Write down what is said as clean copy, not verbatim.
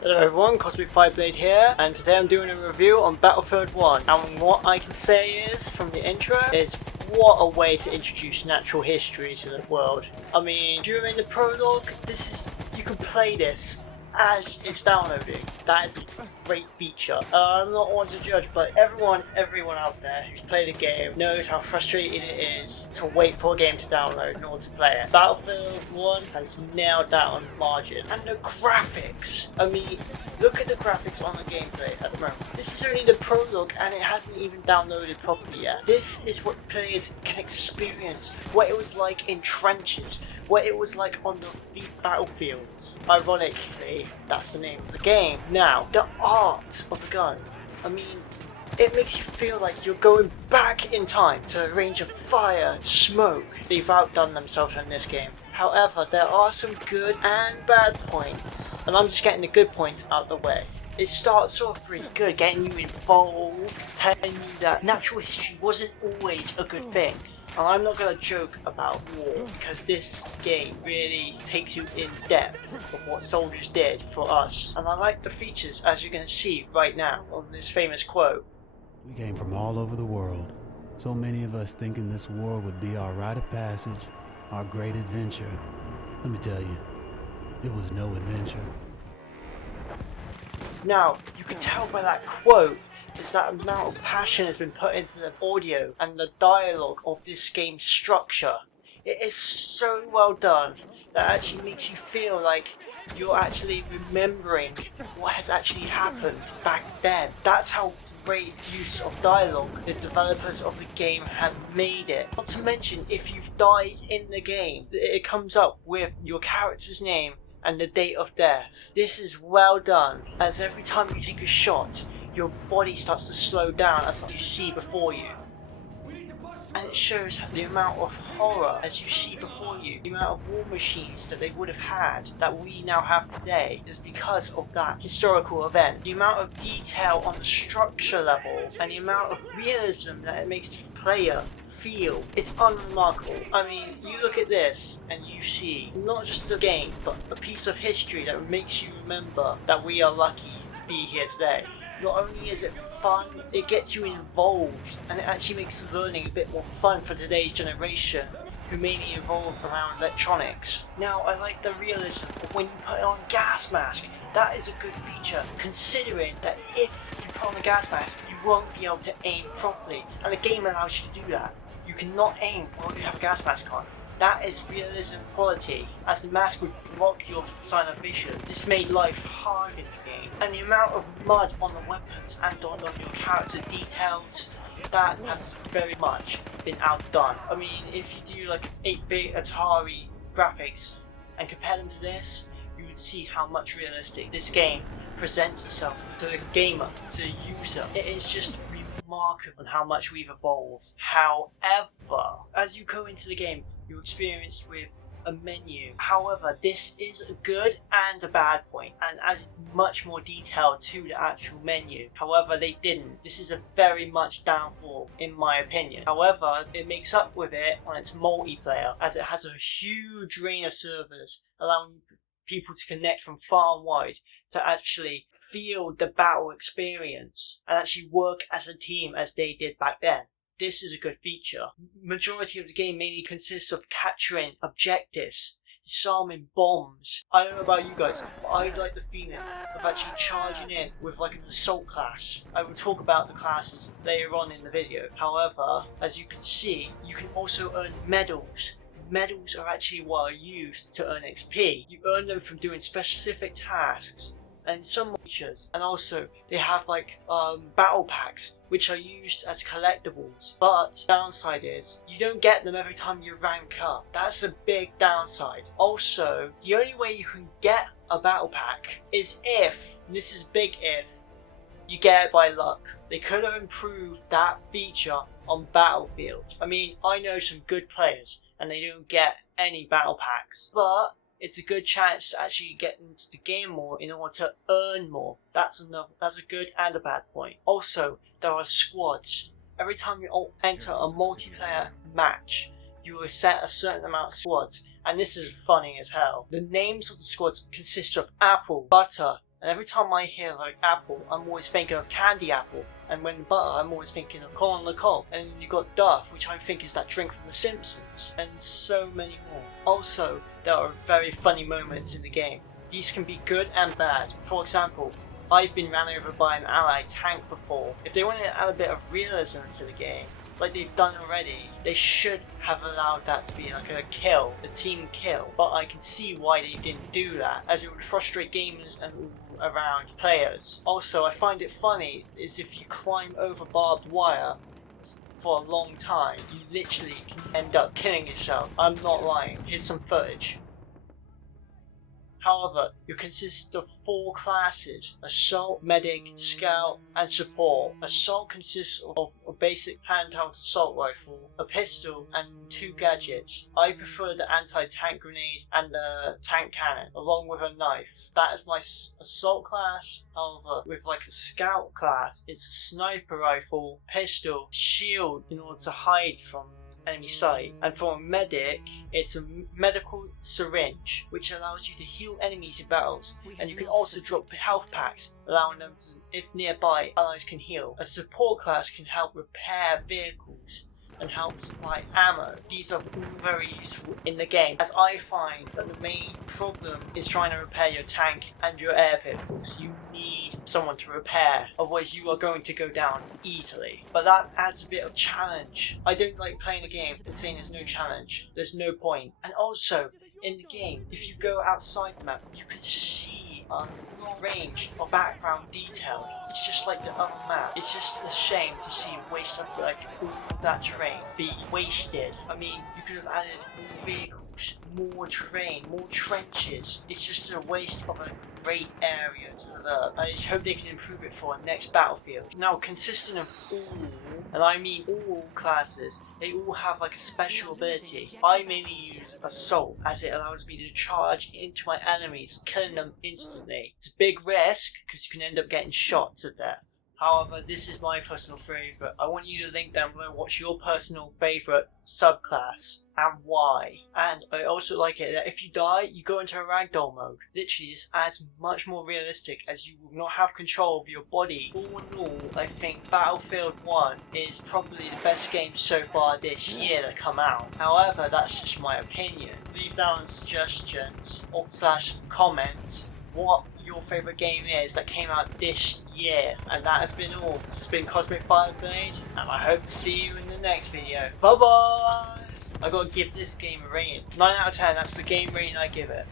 Hello everyone, Cosmic Fireblade here, and today I'm doing a review on Battlefield 1. And what I can say is, from the intro, is what a way to introduce natural history to the world. I mean, during the prologue, you can play this as it's downloading. That is a great feature. I'm not one to judge, but everyone out there who's played a game knows how frustrating it is to wait for a game to download in order to play it. Battlefield 1 has nailed that on margin. And the graphics, I mean, look at the graphics on the gameplay at the moment. This is only the prologue and it hasn't even downloaded properly yet. This is what players can experience, what it was like in trenches, what it was like on the battlefields. Ironically, that's the name of the game. Now, the art of the gun, I mean, it makes you feel like you're going back in time to a range of fire, smoke. They've outdone themselves in this game. However, there are some good and bad points, and I'm just getting the good points out of the way. It starts off really good, getting you involved, telling you that natural history wasn't always a good thing. And I'm not going to joke about war, because this game really takes you in depth of what soldiers did for us. And I like the features, as you're going to see right now, on this famous quote. We came from all over the world, so many of us thinking this war would be our rite of passage, our great adventure. Let me tell you, it was no adventure. Now, you can tell by that quote is that amount of passion has been put into the audio and the dialogue of this game's structure. It is so well done that actually makes you feel like you're actually remembering what has actually happened back then. That's how great use of dialogue the developers of the game have made it. Not to mention, if you've died in the game, it comes up with your character's name and the date of death. This is well done, as every time you take a shot, your body starts to slow down as you see before you. And it shows the amount of horror as you see before you. The amount of war machines that they would have had that we now have today is because of that historical event. The amount of detail on the structure level and the amount of realism that it makes the player feel, it's unremarkable. I mean, you look at this and you see not just the game, but a piece of history that makes you remember that we are lucky to be here today. Not only is it fun, it gets you involved, and it actually makes learning a bit more fun for today's generation, who mainly evolve around electronics. Now, I like the realism of when you put on gas mask. That is a good feature, considering that if you put on a gas mask, you won't be able to aim properly, and the game allows you to do that. You cannot aim while you have a gas mask on. That is realism quality, as the mask would block your sign of vision. This made life hard in the game. And the amount of mud on the weapons and on your character details, that has very much been outdone. I mean, if you do like 8-bit Atari graphics and compare them to this, you would see how much realistic this game presents itself to the gamer, to the user. It is just remarkable on how much we've evolved. However, as you go into the game, you're experienced with a menu. However, this is a good and a bad point, and added much more detail to the actual menu. However, they didn't. This is a very much downfall, in my opinion. However, it makes up with it on its multiplayer, as it has a huge range of servers, allowing people to connect from far and wide to actually feel the battle experience and actually work as a team as they did back then. This is a good feature. Majority of the game mainly consists of capturing objectives, disarming bombs. I don't know about you guys, but I like the feeling of actually charging in with like an assault class. I will talk about the classes later on in the video. However, as you can see, you can also earn medals. Medals are actually what are used to earn XP. You earn them from doing specific tasks and some features, and also they have like battle packs which are used as collectibles, but downside is you don't get them every time you rank up. That's a big downside. Also, the only way you can get a battle pack is if, and this is big if, you get it by luck. They could have improved that feature on Battlefield. I mean, I know some good players and they don't get any battle packs, but it's a good chance to actually get into the game more in order to earn more. That's a good and a bad point. Also, there are squads. Every time you enter a multiplayer match, you will set a certain amount of squads, and this is funny as hell. The names of the squads consist of apple, butter, And every time I hear like apple, I'm always thinking of candy apple. And when butter, I'm always thinking of corn on the cob. And you got Duff, which I think is that drink from The Simpsons. And so many more. Also, there are very funny moments in the game. These can be good and bad. For example, I've been ran over by an allied tank before. If they wanted to add a bit of realism to the game, like they've done already, they should have allowed that to be like a kill, a team kill. But I can see why they didn't do that, as it would frustrate gamers and all around players. Also, I find it funny is if you climb over barbed wire for a long time, you literally can end up killing yourself. I'm not lying. Here's some footage. However, you consist of 4 classes: Assault, Medic, Scout, and Support. Assault consists of a basic handheld assault rifle, a pistol, and 2 gadgets. I prefer the anti-tank grenade and the tank cannon, along with a knife. That is my Assault class. However, with like a Scout class, it's a sniper rifle, pistol, shield in order to hide from enemy sight, and for a medic, it's a medical syringe which allows you to heal enemies in battles, and you can also drop health packs, allowing them to, if nearby, allies can heal. A support class can help repair vehicles and help supply ammo. These are all very useful in the game, as I find that the main problem is trying to repair your tank and your air vehicles. You need someone to repair, otherwise you are going to go down easily. But that adds a bit of challenge. I don't like playing a game and saying there's no challenge. There's no point. And also, in the game, if you go outside the map, you can see a long range of background detail. It's just like the other map. It's just a shame to see waste of like all of that terrain be wasted. I mean, you could have added more vehicles, more terrain, more trenches. It's just a waste of a great area to develop. I just hope they can improve it for our next Battlefield. Now, consisting of all, and I mean all classes, they all have like a special ability. I mainly use Assault, as it allows me to charge into my enemies, killing them instantly. It's a big risk, because you can end up getting shot to death. However, this is my personal favourite. I want you to link down below what's your personal favourite subclass and why. And I also like it that if you die, you go into a ragdoll mode. Literally, this adds much more realistic, as you will not have control of your body. All in all, I think Battlefield 1 is probably the best game so far this year that come out. However, that's just my opinion. Leave down suggestions or / comments what your favourite game is that came out this year. And that has been all. This has been Cosmic Fireblade, and I hope to see you in the next video. Bye bye! I gotta give this game a rating. 9 out of 10, that's the game rating I give it.